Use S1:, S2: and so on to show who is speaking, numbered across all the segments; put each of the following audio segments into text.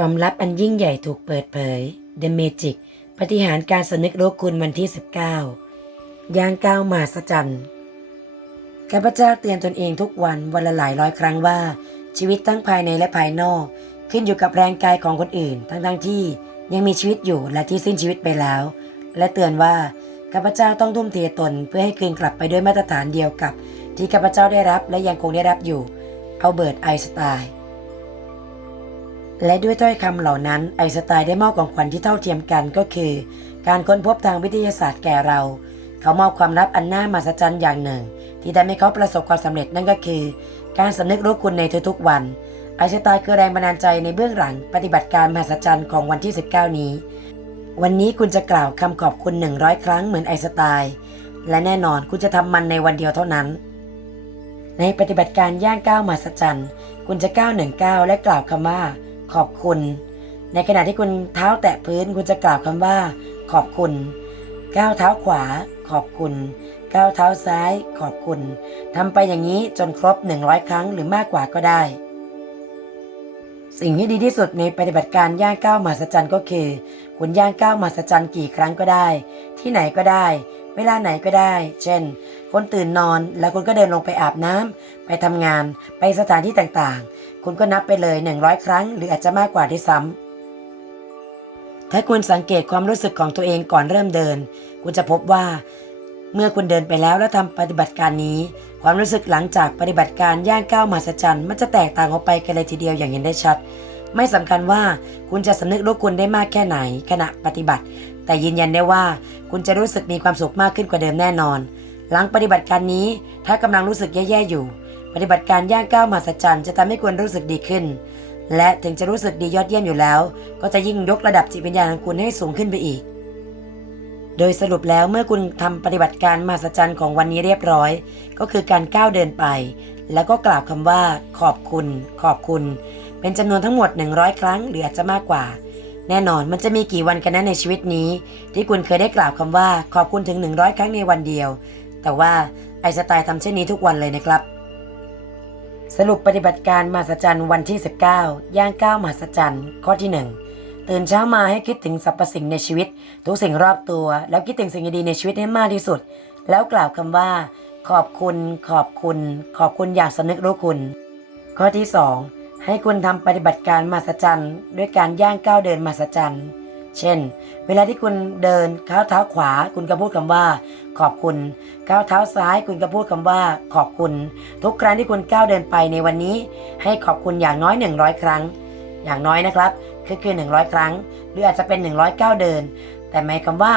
S1: ความลับอันยิ่งใหญ่ถูกเปิดเผย The Magic ปฏิหารการสนึกรู้คุณวันที่ 19 ย่างก้าวมหัศจรรย์ข้าพเจ้าเตือนตนเองทุกวันวันละหลายร้อยครั้งว่า ชีวิตทั้งภายในและภายนอก ขึ้นอยู่กับแรงกายของคนอื่น ทั้งๆที่ยังมีชีวิตอยู่และที่สิ้นชีวิตไปแล้ว และเตือนว่าข้าพเจ้าต้องทุ่มเทตนเพื่อให้คืนกลับไปด้วยมาตรฐานเดียวกับ ที่ข้าพเจ้าได้รับและยังคงได้รับอยู่เอาเบิร์ตไอน์สไตน์ และด้วยถ้อยคำเหล่านั้นไอสไตน์ได้มอบของขวัญที่เท่าเทียมกันก็คือ การค้นพบทางวิทยาศาสตร์แก่เรา เขามอบความลับอันน่ามหัศจรรย์อย่างหนึ่ง ที่ทำให้เขาประสบความสำเร็จนั่นก็คือ การสำนึกรู้คุณในทุกๆวันไอสไตน์คือแรงบันดาลใจในเบื้องหลังปฏิบัติการมหัศจรรย์ของวันที่ 19 นี้ วันนี้คุณจะกล่าวคำขอบคุณ 100 ครั้งเหมือนไอสไตน์และแน่นอนคุณจะทำมันในวันเดียวเท่านั้น ในปฏิบัติการย่างก้าวมหัศจรรย์ คุณจะก้าวหนึ่งก้าวและกล่าวคำว่า ขอบคุณ ในขณะที่คุณเท้าแตะพื้นคุณจะกล่าวคำว่า ขอบคุณ ก้าวเท้าขวา ขอบคุณ ก้าวเท้าซ้าย ขอบคุณทำไปอย่างนี้จนครบ 100 ครั้งหรือมากกว่าก็ได้ สิ่งที่ดีที่สุดในปฏิบัติการย่างก้าวมหัศจรรย์ก็คือ คุณย่างก้าวมหัศจรรย์กี่ครั้งก็ได้ ที่ไหนก็ได้ เวลาไหนก็ได้ เช่น คนตื่นนอนแล้วคุณก็เดินลงไปอาบน้ำไปทำงาน ไปสถานที่ต่างๆ คุณก็นับไปเลย 100 ครั้ง หรืออาจจะมากกว่าที่ซ้ำถ้าคุณสังเกตความรู้สึกของตัวเองก่อนเริ่มเดิน คุณจะพบว่า เมื่อคุณเดินไปแล้วแล้วทำปฏิบัติการนี้ ความรู้สึกหลังจากปฏิบัติการย่างก้าวมหัศจรรย์มันจะแตกต่างออกไปกันเลยทีเดียวอย่างเห็นได้ชัด ไม่สำคัญว่าคุณจะสำนึกรู้คุณได้มากแค่ไหนขณะปฏิบัติ แต่ยืนยันได้ว่าคุณจะรู้สึกมีความสุขมากขึ้นกว่าเดิมแน่นอน หลังปฏิบัติการนี้ ถ้ากำลังรู้สึกแย่ๆอยู่ ปฏิบัติการย่างก้าวมหัศจรรย์จะทำให้คุณรู้สึกดีขึ้น และถึงจะรู้สึกดียอดเยี่ยมอยู่แล้ว ก็จะยิ่งยกระดับจิตวิญญาณของคุณให้สูงขึ้นไปอีก โดยสรุปแล้วเมื่อคุณทำปฏิบัติการมหัศจรรย์ของวันนี้เรียบร้อย ก็คือการก้าวเดินไป แล้วก็กล่าวคำว่า ขอบคุณ ขอบคุณ เป็นจำนวนทั้งหมด 100 ครั้งหรืออาจจะมากกว่าแน่นอนมันจะมีกี่วันกันนะในชีวิตนี้ ที่คุณเคยได้กล่าวคำว่าขอบคุณถึง 100 ครั้งในวันเดียว แต่ว่าไอสไตล์ทำเช่นนี้ทุกวันเลยนะครับ สรุปปฏิบัติการมหัศจรรย์วันที่ 19 ย่างก้ามหัศจรรย์ข้อที่ 1 ตื่นเช้ามาให้คิดถึงสรรพสิ่งในชีวิต ทุกสิ่งรอบตัว แล้วคิดถึงสิ่งดีในชีวิตให้มากที่สุด แล้วกล่าวคำว่า ขอบคุณ ขอบคุณ ขอบคุณอย่างสำนึกรู้คุณ ข้อที่ 2 ให้คุณทำปฏิบัติการมหัศจรรย์ด้วยการย่างก้าวเดินมหัศจรรย์ เช่น เวลาที่คุณเดินก้าวเท้าขวา คุณก็พูดคำว่า ขอบคุณก้าวเท้าซ้าย คุณก็พูดคำว่า ขอบคุณ ทุกครั้งที่คุณก้าวเดินไปในวันนี้ ให้ขอบคุณอย่างน้อย 100 ครั้ง อย่างน้อยนะครับคือคือ100 ครั้ง หรืออาจจะเป็น 100ก้าวเดิน แต่หมายความว่า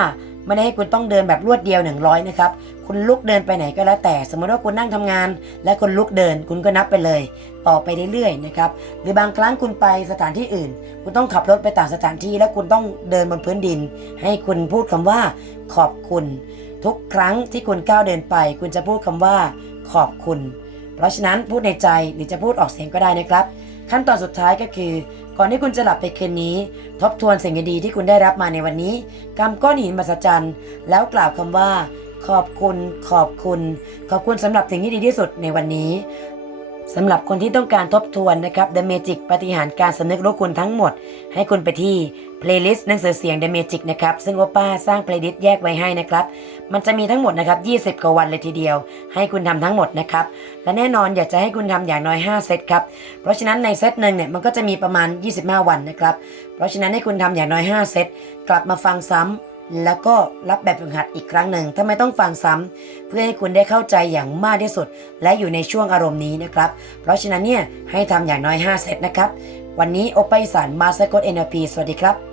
S1: ไม่ได้ให้คุณต้องเดินแบบรวดเดียว 100นะครับคุณลุกเดินไปไหนก็แล้วแต่ สมมติว่าคุณนั่งทำงาน และคุณลุกเดินคุณก็นับไปเลย ต่อไปเรื่อยๆนะครับหรือบางครั้งคุณไปสถานที่อื่น คุณต้องขับรถไปต่างสถานที่ แล้วคุณต้องเดินบนพื้นดิน ให้คุณพูดคำว่า ขอบคุณ ทุกครั้งที่คุณก้าวเดินไป คุณจะพูดคำว่า ขอบคุณ เพราะฉะนั้นพูดในใจหรือจะพูดออกเสียงก็ได้นะครับ ขั้นตอนสุดท้ายก็คือ ก่อนที่คุณจะหลับไปคืนนี้ ทบทวนสิ่งดีๆที่คุณได้รับมาในวันนี้กำก้อนหินมหัศจรรย์แล้วกล่าวคำว่า ขอบคุณ ขอบคุณ ขอบคุณสำหรับสิ่งที่ดีที่สุดในวันนี้ สำหรับคนที่ต้องการทบทวนนะครับ The Magic ปฏิหารการสำนึกรู้คุณทั้งหมด ให้คุณไปที่ playlist หนังสือเสียง The Magic นะครับ ซึ่งโอป้าสร้าง playlist แยกไว้ให้นะครับ มันจะมีทั้งหมดนะครับ 20 กว่าวันเลยทีเดียว ให้คุณทำทั้งหมดนะครับ และแน่นอนอยากจะให้คุณทำอย่างน้อย 5 เซตครับ เพราะฉะนั้นในเซตหนึ่งเนี่ยมันก็จะมีประมาณ 25 วันนะครับ เพราะฉะนั้นให้คุณทำอย่างน้อย 5 เซต กลับมาฟังซ้ำ แล้วก็รับแบบฝึกหัดอีกครั้งหนึ่งทำไมต้องฟังซ้ำเพื่อให้คุณได้เข้าใจอย่างมากที่สุด และอยู่ในช่วงอารมณ์นี้นะครับ เพราะฉะนั้นเนี่ยให้ทำอย่างน้อย 5 เซตนะครับ วันนี้โอปไปสารมาสเตอร์โค้ด NLP สวัสดีครับ